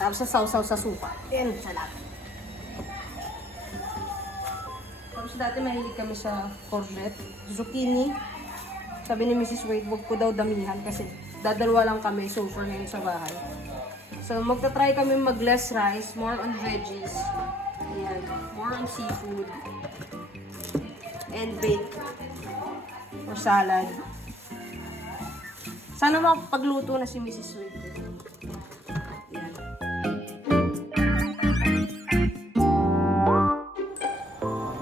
Tapos sasaw-saw sa suka. Yan, salad. Tapos dati mahilig kami sa courgette, zucchini. Sabi ni Mrs. Wade, wag ko daw damihan kasi dadalwa lang kami so far ngayon sa bahay. So magta-try kami mag less rice, more on veggies. Ayan, more on seafood. And baked. Or salad. Sana makapagluto na si Mrs. Wade. Ayan.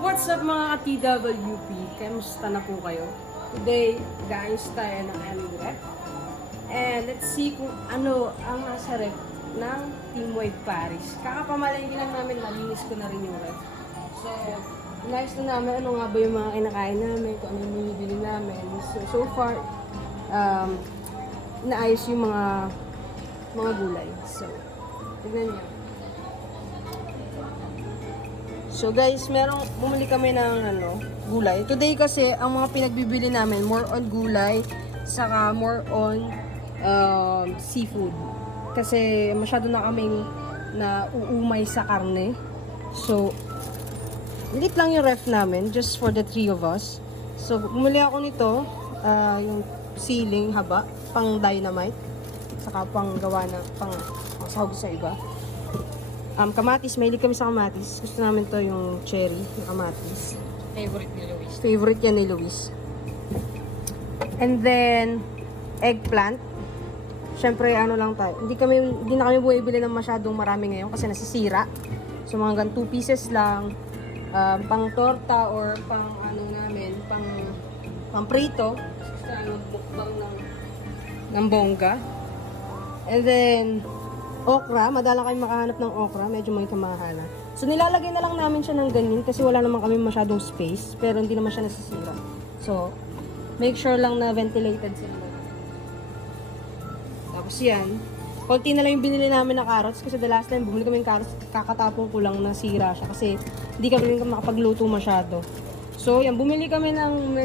What's up mga ka-TWP? Kamusta na po kayo? Today, guys, tayo ng aming rep. And let's see kung ano ang nasa rep ng Team Wave Paris. Kakapamalengke lang namin, malinis ko na rin yung rep. So, inayos na namin ano nga ba yung mga kinakain namin, kung ano yung binibili namin. So far, inaayos yung mga gulay. So, tignan nyo. So guys, bumili kami ng gulay. Today kasi, ang mga pinagbibili namin, more on gulay, saka more on seafood. Kasi masyado na kaming nauumay sa karne. So, liit lang yung ref namin, just for the 3 of us. So, bumili ako nito, yung ceiling haba, pang dynamite, saka pang gawa na, pang sahog sa iba. Kamatis, mahilig kami sa kamatis. Gusto namin to yung cherry, yung kamatis. Favorite ni Luis. Favorite yan ni Luis. And then, eggplant. Siyempre, lang tayo. Hindi na kami bumibili ng masyadong marami ngayon kasi nasisira. So, mga hanggang 2 pieces lang. Pang torta or pang namin, pang prito. Gusto namin mukbang ng bongga. And then, okra, madalang kayo makahanap ng okra, medyo may kamahalan. So nilalagay na lang namin siya ng ganyan kasi wala naman kami masyadong space, pero hindi naman siya nasisira. So, make sure lang na ventilated sila. Tapos yan, konti na lang yung binili namin na carrots kasi the last time bumili kami ng carrots, kakatapong ko lang nasira siya kasi hindi kami rin makapagluto masyado. So, yan, bumili kami ng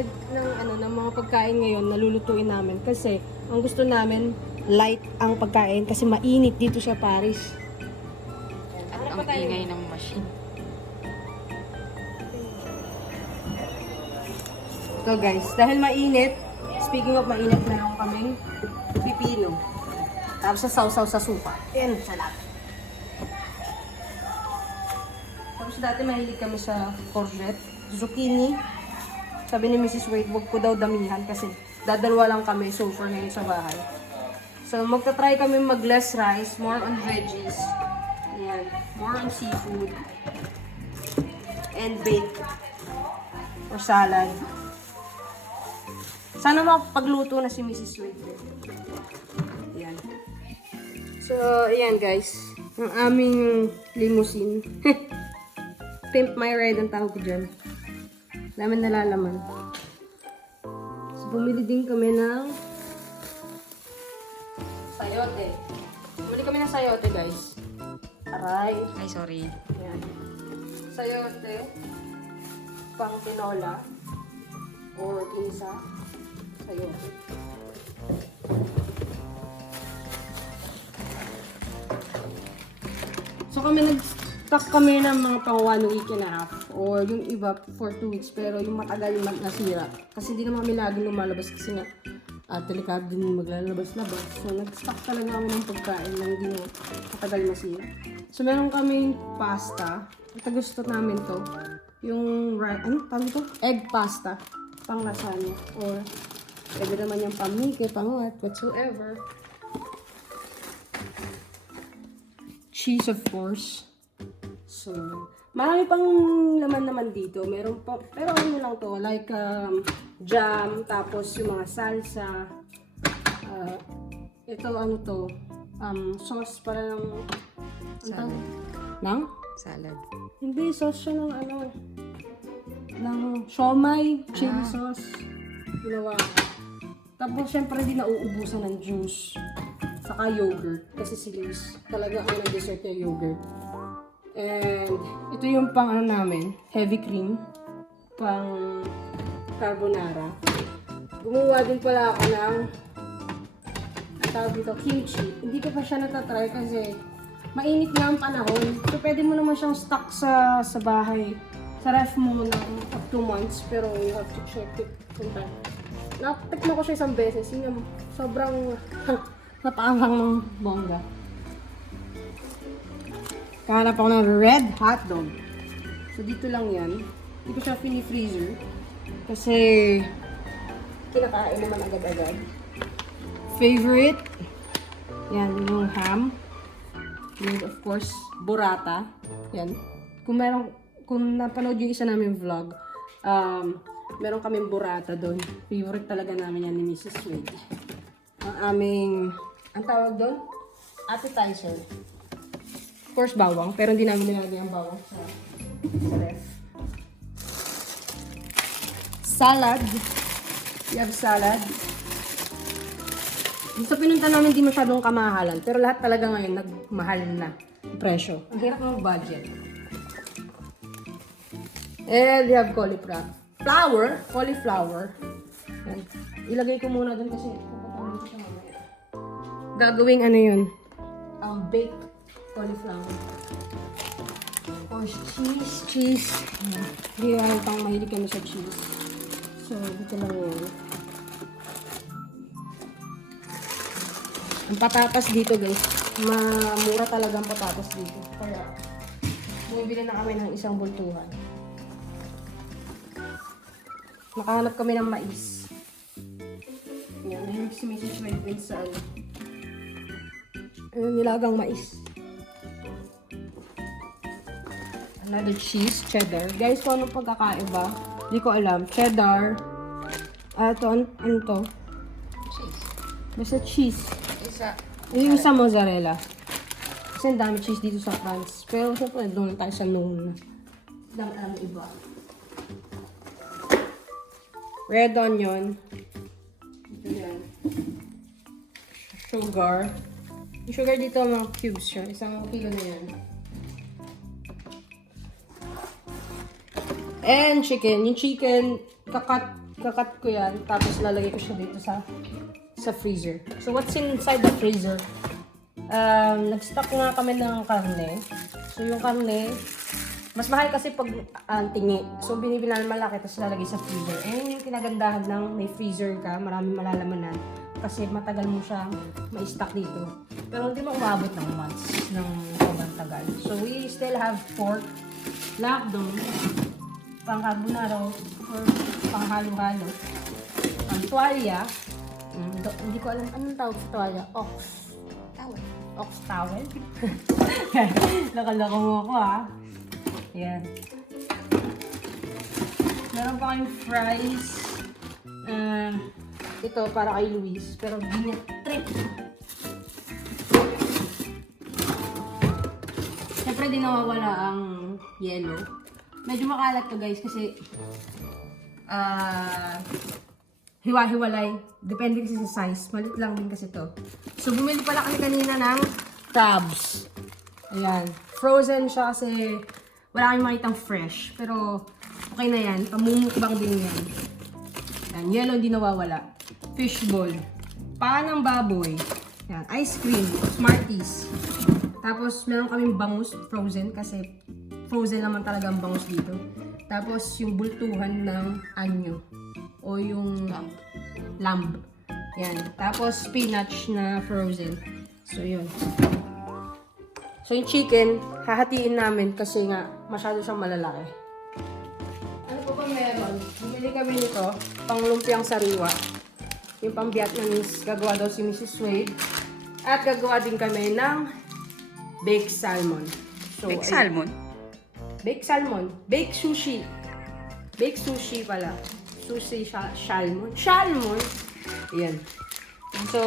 mga pagkain ngayon na lulutuin namin kasi ang gusto namin light ang pagkain kasi mainit dito sa Paris. At ang ingay ng machine. So guys, dahil mainit, speaking of mainit, meron kaming pipino. Tapos sasaw-saw sa suka. Yan, salad. Tapos dati mahilig kami sa courgette, zucchini. Sabi ni Mrs. Wade, wag ko daw damihan kasi dadalwa lang kami so far ngayon sa bahay. So, magta-try kami mag less rice, more on veggies. Ayan, more on seafood. And baked. Or salad. Sana makapagluto na si Mrs. Wade. Ayan. So, ayan guys. Ang aming limousine. Pimp my ride ang tawag ko dyan. Namin nalalaman. So, bumili din kami ng sayote. Bumili kami ng sayote, guys. Aray. Ay, sorry. Ayan. Sayote. Pang tinola. Or kinsa. Sayote. So kami nag-stock kami ng mga pang 1 week and a half. Or yung iba for 2 weeks. Pero yung matagal yung nasira. Kasi hindi naman kami laging lumalabas kasi nga delikado din maglalabas-labas. So, nag-stock talaga kami ng pagkain na hindi na matagal masira. So, meron kami pasta. Ito gusto namin to. Yung, tawag ito? Egg pasta. Pang lasagna. Or, pwede naman yung pamike, pang whatsoever. Cheese, of course. So, marami pang laman naman dito. Meron pa, pero ano lang to, like jam, tapos yung mga salsa. Ito ano to, sauce para ng Salad. Nang? Salad. Hindi, sauce siya ng siomay, chili sauce. Ginawa ko. Tapos syempre hindi nauubusan ng juice. Saka yogurt. Kasi si Liz, talaga ang nag-dessert niya yogurt. And ito yung pang namin, heavy cream, pang carbonara. Gumawa din pala ako ng tawag dito, kimchi. Hindi ko pa siya natatry kasi mainit na ang panahon. So, pwede mo naman siyang stock sa bahay. Sa ref mo ng up to months. Pero you have to check it sometime. Natikman ko siya isang beses. Yun, sobrang napaanghang ng bongga. Kahanap ako ng red hotdog. So, dito lang yan. Hindi ko siya fini-freezer. Kasi, kinakain naman agad-agad. Favorite. Yan, yung ham. And of course, burrata. Yan. Kung napanood yung isa namin vlog, meron kaming burrata doon. Favorite talaga namin yan ni Mrs. Wade. Ang aming, ang tawag doon? Appetizer. Of course, bawang. Pero hindi namin nilagay ang bawang sa ref. Salad. We have salad. Sa pinunta namin, hindi masyadong kamahalan. Pero lahat talaga ngayon, nagmahal na presyo. Ang hirap ng budget. And we have cauliflower. Yan. Ilagay ko muna dun kasi papatawin ko siya mamaya. Gagawing ano yun? Baked cauliflower. Of course, cheese. Hindi alam pang mahilig kami sa cheese. So, dito lang yun. Ang patatas dito guys, mura talaga ang patatas dito. Kaya, bumibili na kami ng isang bultuhan. Nakahanap kami ng mais. Yan, ayun si Mrs. Wade sa ano. Ayun, nilagang mais. Another cheese, cheddar. Guys, kung anong pagkakaiba, hindi ko alam. Cheddar. Ito, ano to? Cheese. Basta cheese. Isa. Yung sa mozzarella. Kasi ang dami cheese dito sa France. Pero syempre, doon tayo sa noon. Lang alam iba. Red onion. Ito yan. Sugar. Yung sugar dito, mga cubes siya. 1 kilo na yan. And chicken. Yung chicken, kakat ko yan. Tapos lalagay ko siya dito sa freezer. So, what's inside the freezer? Nag-stock nga kami ng karne. So, yung karne, mas mahal kasi pag tingi. So, binibili namin malaki, tapos lalagay sa freezer. And yung kinagandahan ng may freezer ka, maraming malalaman kasi matagal mo siya ma-stock dito. Pero hindi mo umabot ng months ng sobrang tagal. So, we still have pork, labdong, pang-carbonara, or pang-halo-halo. Ang tuwalya, hindi ko alam anong tawag sa tuwalya. Ox towel. Nakalako mo ako ha. Yan. Meron pa kayong fries. Ito para kay Luis. Pero di niya trip. Siyempre di nawawala ang yellow. Medyo makalat to guys kasi hiwa-hiwalay. Depende kasi sa size. Malit lang din kasi to. So, bumili pala kami kanina ng crabs. Ayan. Frozen siya kasi wala kami makitang fresh. Pero, okay na yan. Pamumukbang din yan. Ayan. Yellow hindi nawawala. Fishball. Paa ng baboy. Ayan. Ice cream. Smarties. Tapos, meron kaming bangus. Frozen kasi frozen naman talaga ang bangus dito. Tapos, yung bultuhan ng anyo. O yung lamb. Yan. Tapos, spinach na frozen. So, yun. So, yung chicken, hahatiin namin kasi nga, masyado siyang malalaki. Ano pa ba meron? Bumili kami nito, pang lumpiang sariwa. Yung pang Vietnamese, gagawa daw si Mrs. Wade. At gagawa din kami ng baked salmon. So, Big salmon. Baked salmon. Baked sushi. Baked sushi pala. Sushi, salmon. Salmon! Ayan. So,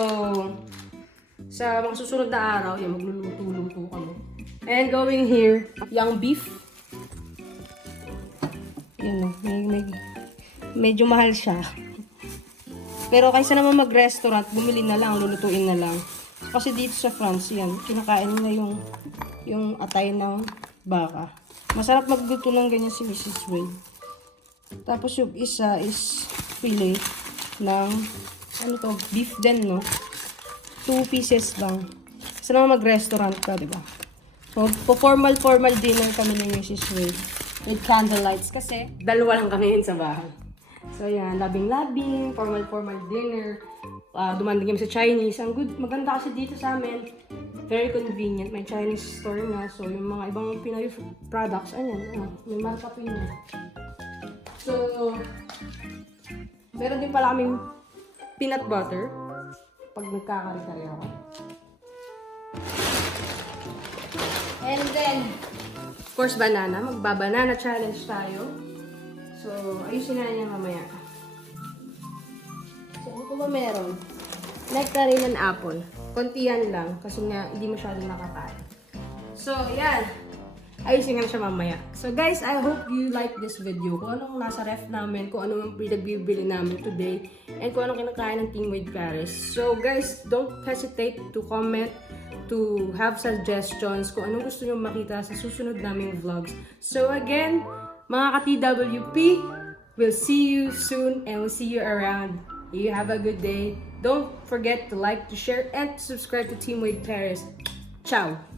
sa mga susunod na araw, yan, magluluto-luto kami. And going here, yung beef. Yan o, medyo mahal siya. Pero kaysa naman mag-restaurant, bumili na lang, lulutuin na lang. Kasi dito sa France, yan, kinakain nila yung atay ng baka. Masarap magluto ng ganyan si Mrs. Wade. Tapos yung isa is fillet ng, ano to, beef din, no? 2 pieces lang. Kasi naman mag-restaurant ka, diba? formal dinner kami ni Mrs. Wade with candlelights kasi dalawa lang kami yun sa bahay. So yan, labing-labing, formal dinner. Dumandang kami sa Chinese. Ang good, maganda kasi dito sa amin. Very convenient. May Chinese store na. So yung mga ibang Pinoy products, ayan, may marka Pinoy. So, meron din pala kaming peanut butter pag nagkakari-kari ako. And then, of course, banana. Magba-banana challenge tayo. So, ayusin na niya mamaya. So, ano ba meron? Nectarine and apple. Kontiyan lang kasi nga hindi masyadong nakakain. So, yan. Ayusin nga siya mamaya. So, guys, I hope you like this video. Kung anong nasa ref namin, kung anong pinagbibili namin today, and kung anong kinakain ng Team Wade Paris. So, guys, don't hesitate to comment, to have suggestions kung anong gusto nyo makita sa susunod naming vlogs. So, again, mga ka-TWP, we'll see you soon and we'll see you around. You have a good day. Don't forget to like, to share, and to subscribe to Team Wade Paris. Ciao!